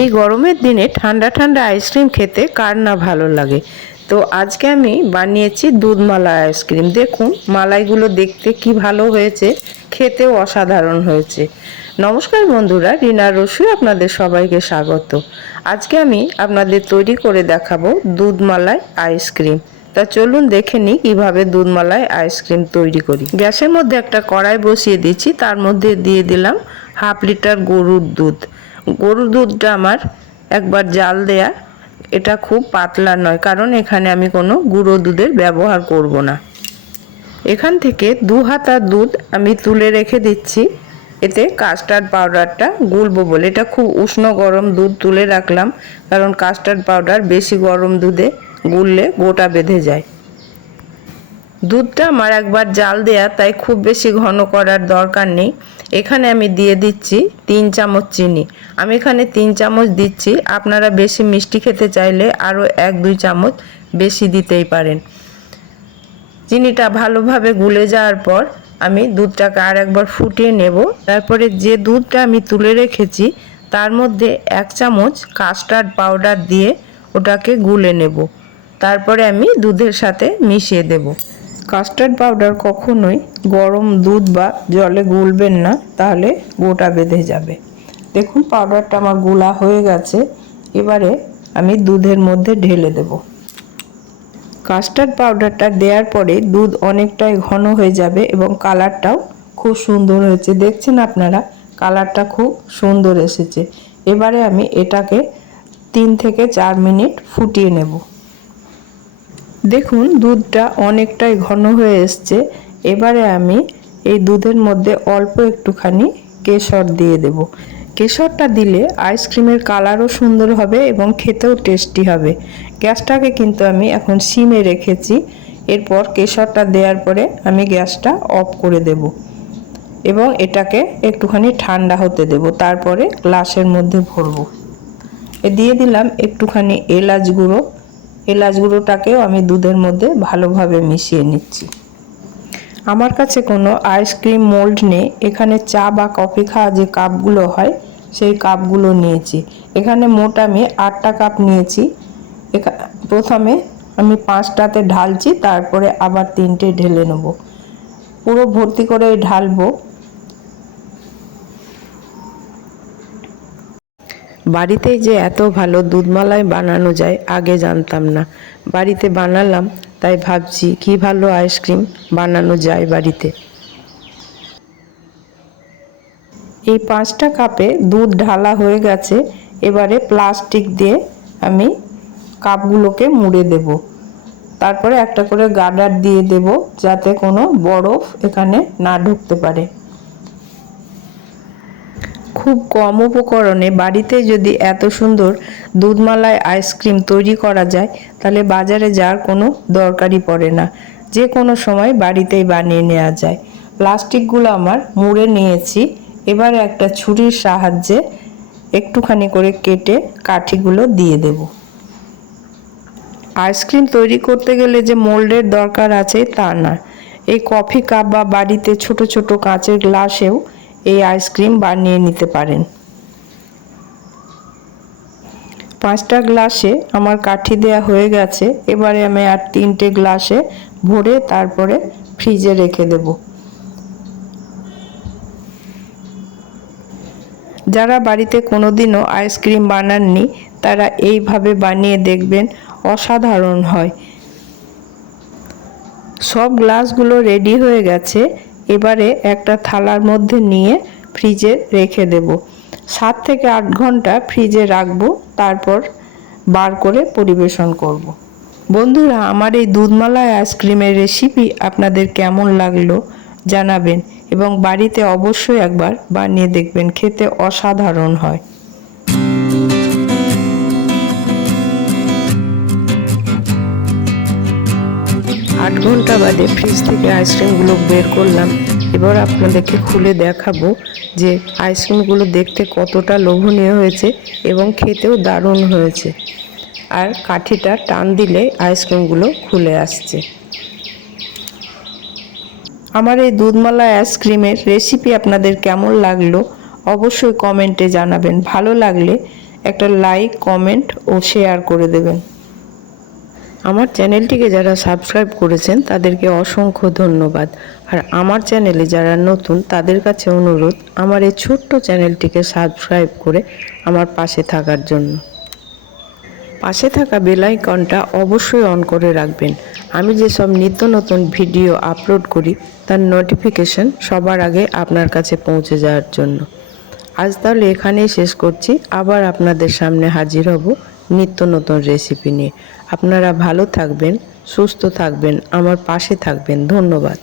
এই গরমের দিনে ঠান্ডা ঠান্ডা আইসক্রিম খেতে কার না ভালো লাগে? তো আজকে আমি বানিয়েছি দুধ মালাই আইসক্রিম দেখুন, মালাইগুলো দেখতে কি ভালো হয়েছে, খেতেও অসাধারণ হয়েছে। নমস্কার বন্ধুরা, রিনা রসু আপনাদের সবাইকে স্বাগত। আজকে আমি আপনাদের তৈরি করে দেখাবো দুধ মালাই আইসক্রিম তা চলুন দেখে নিই কীভাবে দুধ মালাই আইসক্রিম তৈরি করি। গ্যাসের মধ্যে একটা কড়াই বসিয়ে দিচ্ছি, তার মধ্যে দিয়ে দিলাম হাফ লিটার গরুর দুধ। গরুর দুধটা আমার একবার জাল দেয়া, এটা খুব পাতলা নয়, কারণ এখানে আমি কোনো গুঁড়ো দুধের ব্যবহার করব না। এখান থেকে দু হাতা দুধ আমি তুলে রেখে দিচ্ছি, এতে কাস্টার্ড পাউডারটা গুলবো বলে। এটা খুব উষ্ণ গরম দুধ তুলে রাখলাম, কারণ কাস্টার্ড পাউডার বেশি গরম দুধে গুললে গোটা বেঁধে যায়। দুধটা আমার একবার জাল দেয়া, তাই খুব বেশি ঘন করার দরকার নেই। এখানে আমি দিয়ে দিচ্ছি তিন চামচ চিনি। আমি এখানে তিন চামচ দিচ্ছি। আপনারা বেশি মিষ্টি খেতে চাইলে আরও এক, দুই চামচ বেশি দিতেই পারেন। চিনিটা ভালোভাবে গুলে যাওয়ার পর আমি দুধটাকে আর একবার ফুটিয়ে নেব। তারপরে যে দুধটা আমি তুলে রেখেছি, তার মধ্যে এক চামচ কাস্টার্ড পাউডার দিয়ে ওটাকে গুলে নেব। তারপরে আমি দুধের সাথে মিশিয়ে দেব। কাস্টার্ড পাউডার কখনোই গরম দুধ বা জলে গুলবেন না, তাহলে গোটা বেঁধে যাবে। দেখুন পাউডারটা আমারগুলা হয়ে গেছে। এবারে আমি দুধের মধ্যে ঢেলে দেব। কাস্টার্ড পাউডারটা দেওয়ার পরে দুধ অনেকটাই ঘন হয়ে যাবে এবং কালারটাও খুব সুন্দর হয়েছে। দেখছেন আপনারা? কালারটা খুব সুন্দর এসেছে। এবারে আমি এটাকে তিন থেকে চার মিনিট ফুটিয়ে নেব। দেখুন, দুধটা অনেকটাই ঘন হয়ে এসছে। এবারে আমি এই দুধের মধ্যে অল্প একটুখানি কেশর দিয়ে দেব। কেশরটা দিলে আইসক্রিমের কালারও সুন্দর হবে এবং খেতেও টেস্টি হবে। গ্যাসটাকে কিন্তু আমি এখন সিমে রেখেছি। এরপর কেশরটা দেওয়ার পরে আমি গ্যাসটা অফ করে দেব এবং এটাকে একটুখানি ঠান্ডা হতে দেব। তারপরে গ্লাসের মধ্যে ভরবো। এ দিয়ে দিলাম একটুখানি এলাচ গুঁড়ো। এলাচ গুঁড়োটাকেও আমি দুধের মধ্যে ভালোভাবে মিশিয়ে নিচ্ছি। আমার কাছে কোনো আইসক্রিম মোল্ড নেই। এখানে চা বা কফি খাওয়া যে কাপগুলো হয়, সেই কাপগুলো নিয়েছি। এখানে মোট আমি আটটা কাপ নিয়েছি। প্রথমে আমি পাঁচটাতে ঢালছি, তারপরে আবার তিনটে ঢেলে নেব। পুরো ভর্তি করে ঢালবো। বাড়িতেই যে এত ভালো দুধমালাই বানানো যায়, আগে জানতাম না। বাড়িতে বানালাম, তাই ভাবছি কি ভালো আইসক্রিম বানানো যায় বাড়িতে। এই পাঁচটা কাপে দুধ ঢালা হয়ে গেছে, এবারে প্লাস্টিক দিয়ে আমি কাপগুলোকে মুড়ে দেব। তারপরে একটা করে গার্ডার দিয়ে দেব, যাতে কোনো বরফ এখানে না ঢুকতে পারে। খুব কম উপকরণে বাড়িতে যদি এত সুন্দর দুধমালায় আইসক্রিম তৈরি করা যায়, তাহলে বাজারে যাওয়ার কোনো দরকারই পড়ে না। যে কোনো সময় বাড়িতেই বানিয়ে নেওয়া যায়। প্লাস্টিকগুলো আমার মুড়ে নিয়েছি। এবারে একটা ছুরির সাহায্যে একটুখানি করে কেটে কাঠিগুলো দিয়ে দেব। আইসক্রিম তৈরি করতে গেলে যে মোল্ডের দরকার আছে তা না। এই কফি কাপ বা বাড়িতে ছোট ছোট কাঁচের গ্লাসেও এই আইসক্রিম বানিয়ে নিতে পারেন। পাঁচটা গ্লাসে আমার কাঠি দেয়া হয়ে গেছে। এবারে আমি আর তিনটে গ্লাসে ভরে তারপরে ফ্রিজে রেখে দেব। যারা বাড়িতে কোনোদিনও আইসক্রিম বানাননি, তারা এইভাবে বানিয়ে দেখবেন অসাধারণ হয়। সব গ্লাসগুলো রেডি হয়ে গেছে। এবারে একটা থালার মধ্যে নিয়ে ফ্রিজে রেখে দেব সাত থেকে আট ঘণ্টা ফ্রিজে রাখব, তারপর বার করে পরিবেশন করব। বন্ধুরা, আমার এই দুধমালাই আইসক্রিমের রেসিপি আপনাদের কেমন লাগল জানাবেন এবং বাড়িতে অবশ্যই একবার বানিয়ে দেখবেন, খেতে অসাধারণ হয় আট ঘণ্টা বাদে ফ্রিজ থেকে আইসক্রিমগুলো বের করলাম। এবার আপনাদেরকে খুলে দেখাবো যে আইসক্রিমগুলো দেখতে কতটা লোভনীয় হয়েছে এবং খেতেও দারুণ হয়েছে। আর কাঠিটা টান দিলে আইসক্রিমগুলো খুলে আসছে। আমার এই দুধমালা আইসক্রিমের রেসিপি আপনাদের কেমন লাগল অবশ্যই কমেন্টে জানাবেন। ভালো লাগলে একটা লাইক কমেন্ট ও শেয়ার করে দেবেন। আমার চ্যানেলটিকে যারা সাবস্ক্রাইব করেছেন, তাদেরকে অসংখ্য ধন্যবাদ। আর আমার চ্যানেলে যারা নতুন, তাদের কাছে অনুরোধ, আমার এই ছোট্ট চ্যানেলটিকে সাবস্ক্রাইব করে আমার পাশে থাকার জন্য। পাশে থাকা বেলাইকনটা অবশ্যই অন করে রাখবেন। আমি যেসব নিত্য নতুন ভিডিও আপলোড করি, তার নোটিফিকেশন সবার আগে আপনার কাছে পৌঁছে যাওয়ার জন্য। আজ তাহলে এখানেই শেষ করছি। আবার আপনাদের সামনে হাজির হব নিত্য নতুন রেসিপি নিয়ে। আপনারা ভালো থাকবেন সুস্থ থাকবেন আমার পাশে থাকবেন। ধন্যবাদ।